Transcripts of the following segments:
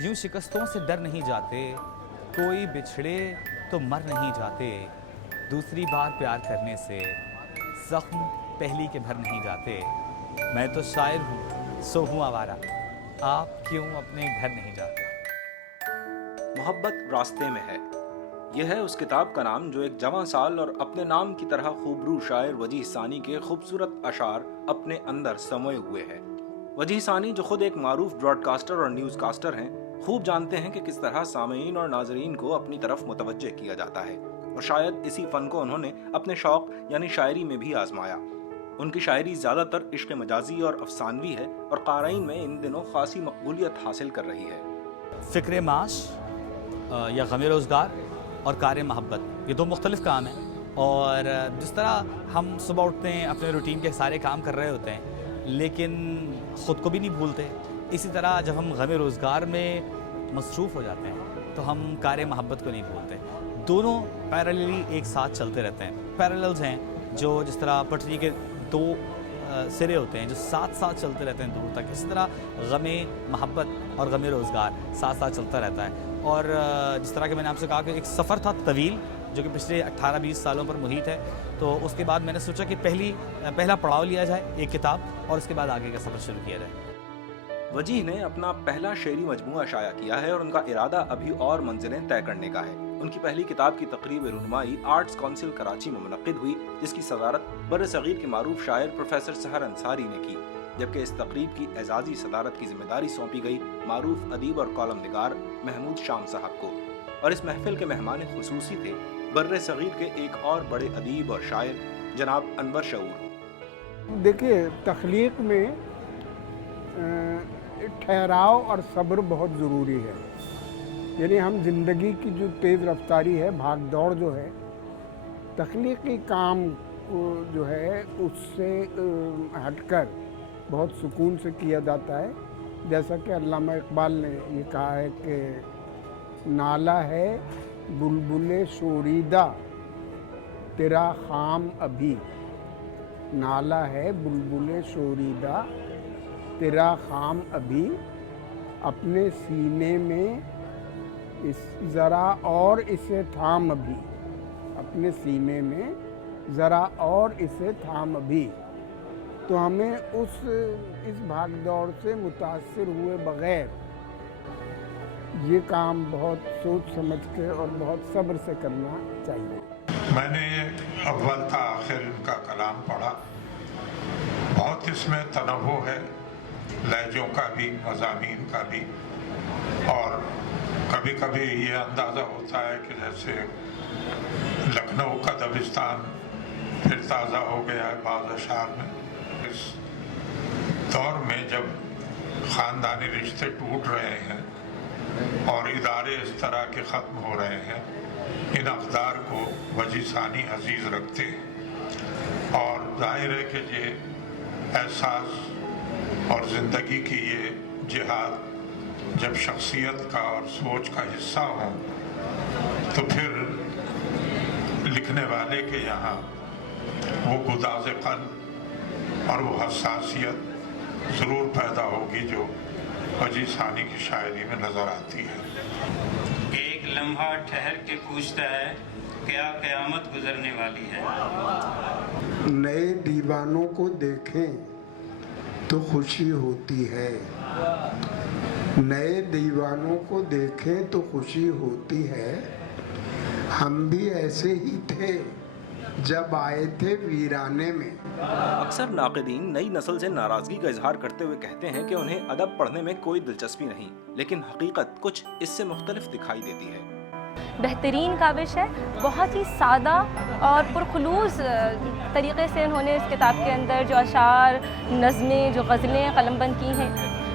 یوں شکستوں سے ڈر نہیں جاتے، کوئی بچھڑے تو مر نہیں جاتے، دوسری بار پیار کرنے سے زخم پہلی کے بھر نہیں جاتے، میں تو شاعر ہوں سو ہوں آوارہ، آپ کیوں اپنے گھر نہیں جاتے؟ محبت راستے میں ہے، یہ ہے اس کتاب کا نام جو ایک جواں سال اور اپنے نام کی طرح خوبرو شاعر وجیح ثانی کے خوبصورت اشعار اپنے اندر سموئے ہوئے ہے۔ وجیح ثانی جو خود ایک معروف براڈ کاسٹر اور نیوز کاسٹر ہیں، خوب جانتے ہیں کہ کس طرح سامعین اور ناظرین کو اپنی طرف متوجہ کیا جاتا ہے، اور شاید اسی فن کو انہوں نے اپنے شوق یعنی شاعری میں بھی آزمایا۔ ان کی شاعری زیادہ تر عشق مجازی اور افسانوی ہے اور قارئین میں ان دنوں خاصی مقبولیت حاصل کر رہی ہے۔ فکر معاش یا غم روزگار اور کار محبت، یہ دو مختلف کام ہیں، اور جس طرح ہم صبح اٹھتے ہیں اپنے روٹین کے سارے کام کر رہے ہوتے ہیں لیکن خود کو بھی نہیں بھولتے، اسی طرح جب ہم غم روزگار میں مصروف ہو جاتے ہیں تو ہم کار محبت کو نہیں بھولتے۔ دونوں پیرللی ایک ساتھ چلتے رہتے ہیں، پیرللز ہیں جو جس طرح پٹری کے دو سرے ہوتے ہیں جو ساتھ ساتھ چلتے رہتے ہیں دور تک، اسی طرح غم محبت اور غم روزگار ساتھ ساتھ چلتا رہتا ہے۔ اور جس طرح کہ میں نے آپ سے کہا کہ ایک سفر تھا طویل جو کہ پچھلے 18-20 سالوں پر محیط ہے، تو اس کے بعد میں نے سوچا کہ پہلا پڑاؤ لیا جائے ایک کتاب، اور اس کے بعد آگے کا سفر شروع کیا جائے۔ وجیح نے اپنا پہلا شعری مجموعہ شائع کیا ہے اور ان کا ارادہ ابھی اور منزلیں طے کرنے کا ہے۔ ان کی پہلی کتاب کی تقریب رونمائی آرٹس کونسل کراچی میں منعقد ہوئی، جس کی صدارت بر صغیر کے معروف شاعر پروفیسر سحر انصاری نے کی، جبکہ اس تقریب کی اعزازی صدارت کی ذمہ داری سونپی گئی معروف ادیب اور کالم نگار محمود شام صاحب کو۔ اور اس محفل کے مہمان خصوصی تھے بر صغیر کے ایک اور بڑے ادیب اور شاعر جناب انور شعور۔ دیکھیے، تخلیق میں ٹھہراؤ اور صبر بہت ضروری ہے، یعنی ہم زندگی کی جو تیز رفتاری ہے، بھاگ دوڑ جو ہے، تخلیقی کام جو ہے اس سے ہٹ کر بہت سکون سے کیا جاتا ہے۔ جیسا کہ علامہ اقبال نے یہ کہا ہے کہ نالہ ہے بلبل شوریدہ تیرا خام ابھی، نالہ ہے بلبل شوریدہ تیرا خام ابھی، اپنے سینے میں ذرا اور اسے تھام ابھی، اپنے سینے میں ذرا اور اسے تھام ابھی۔ تو ہمیں اس بھاگ دوڑ سے متاثر ہوئے بغیر یہ کام بہت سوچ سمجھ کے اور بہت صبر سے کرنا چاہیے۔ میں نے اول تا آخر ان کا کلام پڑھا، بہت اس میں تنوع ہے، لہجوں کا بھی، مضامین کا بھی، اور کبھی کبھی یہ اندازہ ہوتا ہے کہ جیسے لکھنؤ کا دبستان پھر تازہ ہو گیا ہے بعض اشعار میں۔ اس دور میں جب خاندانی رشتے ٹوٹ رہے ہیں اور ادارے اس طرح کے ختم ہو رہے ہیں، ان اقدار کو وجیح ثانی عزیز رکھتے ہیں، اور ظاہر ہے کہ یہ احساس اور زندگی کی یہ جہاد جب شخصیت کا اور سوچ کا حصہ ہو تو پھر لکھنے والے کے یہاں وہ گداز قلب اور وہ حساسیت ضرور پیدا ہوگی جو وجیح ثانی کی شاعری میں نظر آتی ہے۔ ایک لمحہ ٹھہر کے پوچھتا ہے کیا قیامت گزرنے والی ہے؟ نئے دیوانوں کو دیکھیں تو خوشی ہوتی ہے، نئے دیوانوں کو دیکھیں تو خوشی ہوتی ہے، ہم بھی ایسے ہی تھے جب آئے تھے ویرانے میں۔ اکثر ناقدین نئی نسل سے ناراضگی کا اظہار کرتے ہوئے کہتے ہیں کہ انہیں ادب پڑھنے میں کوئی دلچسپی نہیں، لیکن حقیقت کچھ اس سے مختلف دکھائی دیتی ہے۔ بہترین کاوش ہے، بہت ہی سادہ اور پرخلوص طریقے سے انہوں نے اس کتاب کے اندر جو اشعار، نظمیں، جو غزلیں قلم بند کی ہیں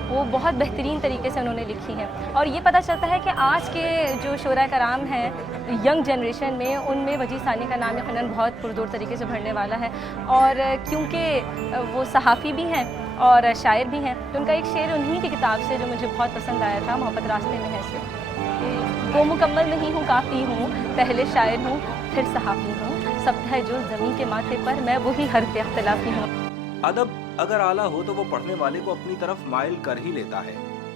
وہ بہت بہترین طریقے سے انہوں نے لکھی ہیں، اور یہ پتہ چلتا ہے کہ آج کے جو شعراء کرام ہیں ینگ جنریشن میں، ان میں وجیح ثانی کا نام یقیناً بہت پردور طریقے سے بھرنے والا ہے، اور کیونکہ وہ صحافی بھی ہیں اور شاعر بھی ہیں، تو ان کا ایک شعر انہی کی کتاب سے جو مجھے بہت پسند آیا تھا، محبت راستے میں ہے سے، وہ مکمل نہیں ہوں کافی ہوں، پہلے شاعر ہوں پھر صحافی ہوں، سب ہے جو زمین کے ماتھے پر، میں وہی حرف اختلافی ہوں۔ ادب اگر اعلیٰ ہو تو وہ پڑھنے والے کو اپنی طرف مائل کر ہی لیتا ہے،